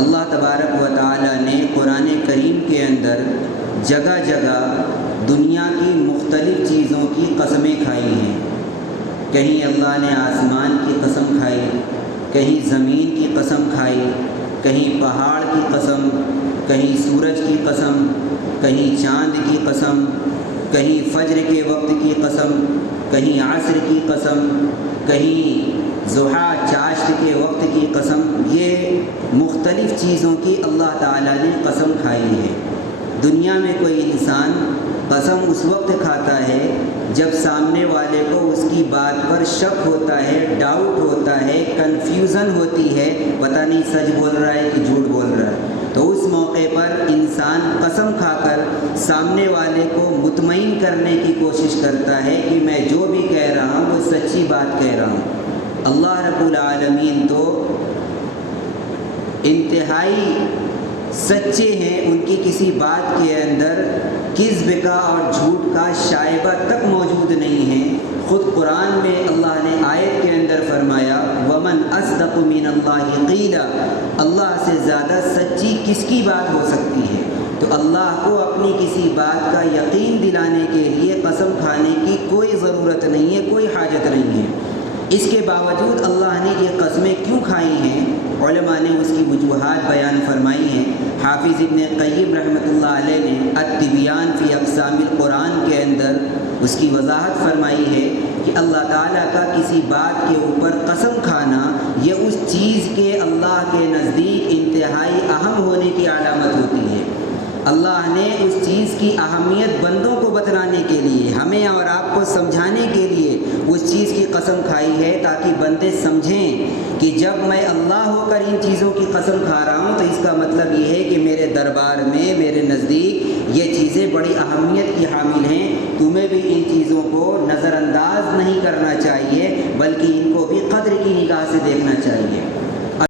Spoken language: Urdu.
اللہ تبارک و تعالی نے قرآن کریم کے اندر جگہ جگہ دنیا کی مختلف چیزوں کی قسمیں کھائی ہیں۔ کہیں اللہ نے آسمان کی قسم کھائی، کہیں زمین کی قسم کھائی، کہیں پہاڑ کی قسم، کہیں سورج کی قسم، کہیں چاند کی قسم، کہیں فجر کے وقت کی قسم، کہیں عصر کی قسم، کہیں ضحیٰ چاشت کے وقت کی قسم۔ یہ مختلف چیزوں کی اللہ تعالیٰ نے قسم کھائی ہے۔ دنیا میں کوئی انسان قسم اس وقت کھاتا ہے جب سامنے والے کو اس کی بات پر شک ہوتا ہے، ڈاؤٹ ہوتا ہے، کنفیوژن ہوتی ہے، پتہ نہیں سچ بول رہا ہے کہ جھوٹ بول رہا ہے۔ تو اس موقع پر انسان قسم کھا کر سامنے والے کو مطمئن کرنے کی کوشش کرتا ہے کہ میں جو بھی کہہ رہا ہوں وہ سچی بات کہہ رہا ہوں۔ اللہ رب العالمین تو انتہائی سچے ہیں، ان کی کسی بات کے اندر کذب کا اور جھوٹ کا شائبہ تک موجود نہیں ہے۔ خود قرآن میں اللہ نے آیت کے اندر فرمایا وَمَنْ أَصْدَقُ مِنَ اللَّهِ قِيلًا، اللہ سے زیادہ سچی کس کی بات ہو سکتی ہے؟ تو اللہ کو اپنی کسی بات کا یقین دلانے کے لیے قسم کھانے کی کوئی ضرورت نہیں ہے، کوئی حاجت نہیں ہے۔ اس کے باوجود اللہ نے یہ قسمیں کیوں کھائی ہیں؟ علماء نے اس کی وجوہات بیان فرمائی ہیں۔ حافظ ابن قیم رحمۃ اللہ علیہ نے التبیان فی اقسام القرآن کے اندر اس کی وضاحت فرمائی ہے کہ اللہ تعالیٰ کا کسی بات کے اوپر قسم کھانا یہ اس چیز کے اللہ کے نزدیک انتہائی اہم ہونے کی علامت ہوتی ہے۔ اللہ نے اس چیز کی اہمیت بندوں کو بتلانے کے لیے، ہمیں اور آپ کو سمجھانے کے لیے اس چیز کی قسم کھائی ہے تاکہ بندے سمجھیں کہ جب میں اللہ ہو کر ان چیزوں کی قسم کھا رہا ہوں تو اس کا مطلب یہ ہے کہ میرے دربار میں، میرے نزدیک یہ چیزیں بڑی اہمیت کی حامل ہیں۔ تمہیں بھی ان چیزوں کو نظر انداز نہیں کرنا چاہیے بلکہ ان کو بھی قدر کی